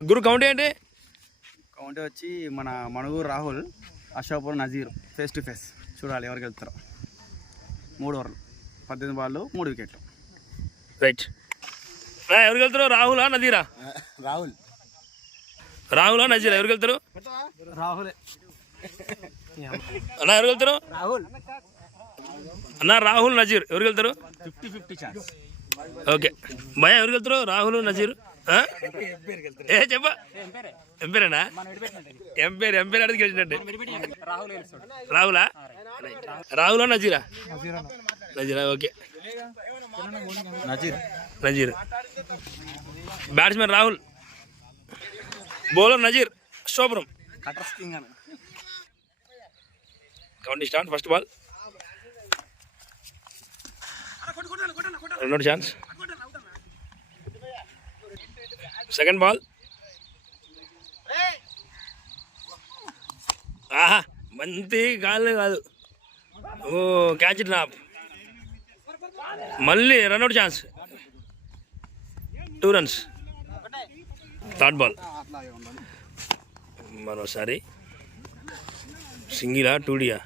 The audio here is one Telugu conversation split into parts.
గురు కౌంటీ ఏంటి? కౌంటీ వచ్చి మన Manuguru Rahul, Ashokpuram Nazeer face to face. చూడాలి ఎవరికి వెళ్తారో. 3 ఓవర్లు 18 బాళ్ళు 3 వికెట్లు. రైట్. ఎవరికి వెళ్తారు? రాహులా నజీరా? రాహులా నజీరా ఎవరికి వెళ్తారు? రాహులే అన్న ఎవరికి వెళ్తారు? అన్న రాహుల్ నజీర్ ఎవరికి వెళ్తారు? 50-50 ఛాన్స్. ఓకే భయ ఎవరికి వెళ్తారు? రాహుల్ నజీర్ ఏ చెప్ప ఎంపేరేనా? ఎంపేర్ అడిగి గెలిచినట్టే. రాహులా? రాహులా నజీరా? నజీరా. Okay Nazeer. Batsmen Rahul, bowler Nazeer, Ashokpuram. County start. First ball, రెండో ఛాన్స్. Second ball. ఆహా మంచి గాలి కాదు. ఓ క్యాచ్ డ్రాప్. మళ్ళీ run out chance. 2 runs. Third ball మరోసారి సింగిలా 2Dయా?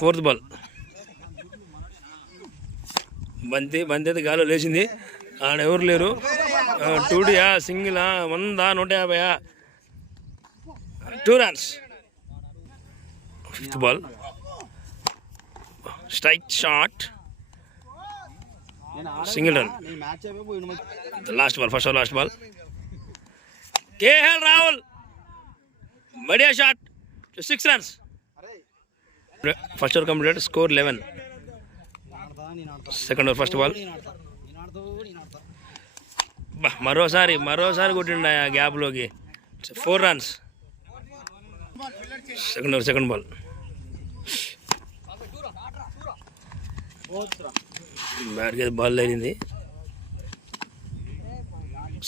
Fourth ball. బంతి అయితే గాలి లేచింది. ఆడ ఎవరు లేరు. 2Dయా సింగిలా 100 150? 2 runs. Fifth ball, strike shot, single run. Last ball, first last ball. KL Rahul బడియా shot, 6 runs. First over complete. Score 11. Second over first ball. మరోసారి కొట్టిండ ఆ గ్యాప్లోకి. 4 runs. Second over second ball. బ్యాట్కి బాల్ తగిలింది.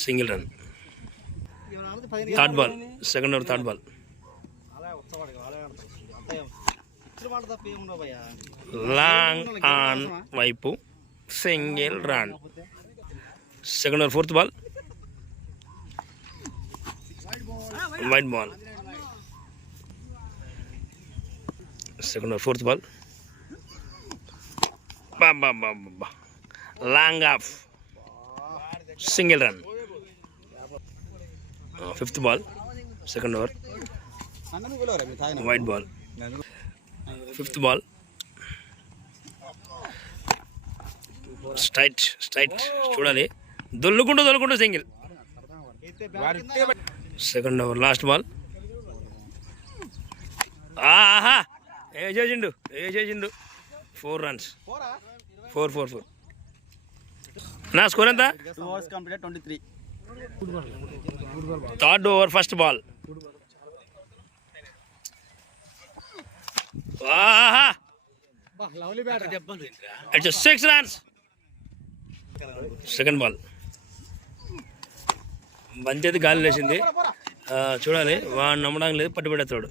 Single run. Third ball, second over third ball. Long on వైపు, single run. Second over fourth ball, wide ball. Second over fourth ball, long off, single run. Fifth ball, second over, wide ball. Fifth ball, straight చూడాలి. దొల్లుకుంటూ single. Second over last ball. ఆహా ఏ చేసిండు 4 runs. 4. నా స్కోర్ ఎంత? 2 overs complete 23. Third over first ball. ఆహా ఇట్స్ 6 runs. Second ball. బంతి అయితే గాలి లేచింది. చూడాలి, వాడు నమ్మడానికి లేదు. పట్టు పెడతాడు.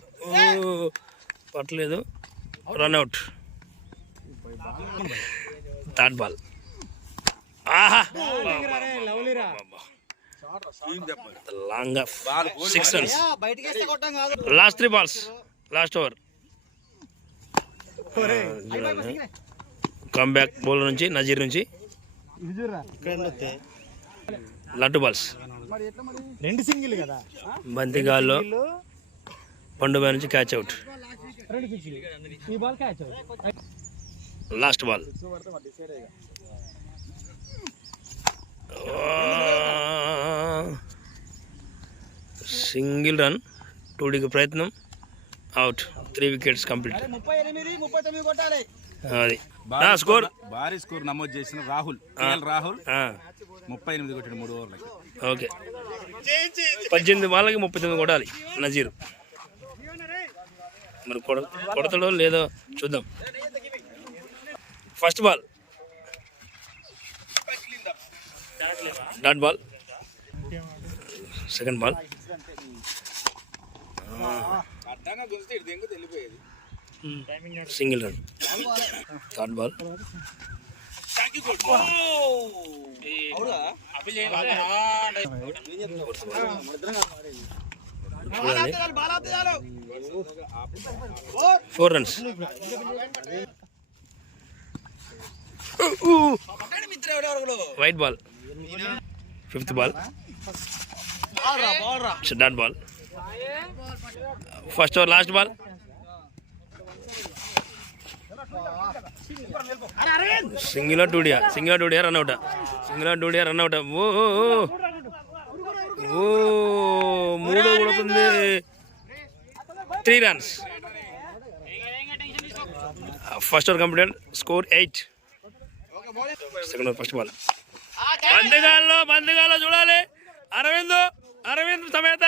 పట్టలేదు. రన్అట్. Third ball. ఆహా long off, 6 runs. Last 3 balls, last over. Comeback bowler నుంచి, నజీర్ నుంచి. లడ్డు బాల్స్. 2 సింగిల్ కదా. బంతి గాల్లో పండుగ నుంచి catch out. Last ball. Single run. 2Dకి ప్రయత్నం. అవుట్. 3 wickets complete. అది స్కోర్. భారీ స్కోర్ నమోదు చేసిన రాహుల్ 38 కొట్టిన 3 ఓవర్లకి. ఓకే 18 బాళ్ళకి 39 కొట్టాలి నజీర్. మరి కొడతాడో లేదో చూద్దాం. First ball, dot ball. Second ball, single run. Third ball, 4 runs. Wide ball. 5th ball. Dot ball. First over last ball. Single టూడియా రన్అట్. ఓ 3 కొడుతుంది. 3 runs. First over complete. Score 8. Second over first ball. బందిగాల్లో చూడాలి. అరవింద్ సమేత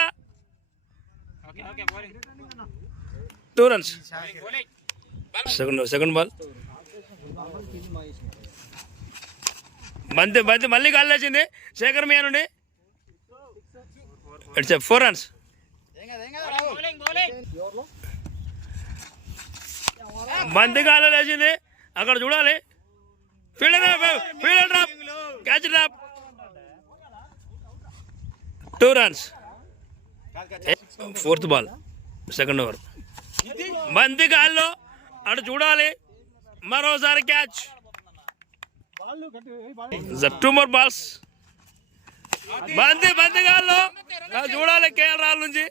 2 runs. Second ball. బంతి మళ్ళీ గాలి లేచింది శేఖర్ మియా నుండి. It's 4 runs. బంతి గాలి లేచింది అక్కడ చూడాలి. Fielder drop. Catch drop. 2 runs. 4th ball. Second over. బంతి గాల్లో అటు చూడాలి. మరోసారి క్యాచ్. 2 more balls. బంతి గాల్లో చూడాలి. కేఎల్ రాహుల్ నుంచి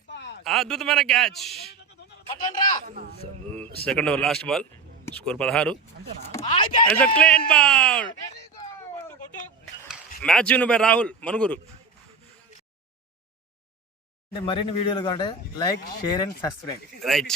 అద్భుతమైన catch. Second over last ball. Score 16. Clean ball. Match by Rahul Manuguru. మరిన్ని వీడియోలు కావాలంటే like, share and subscribe. Right.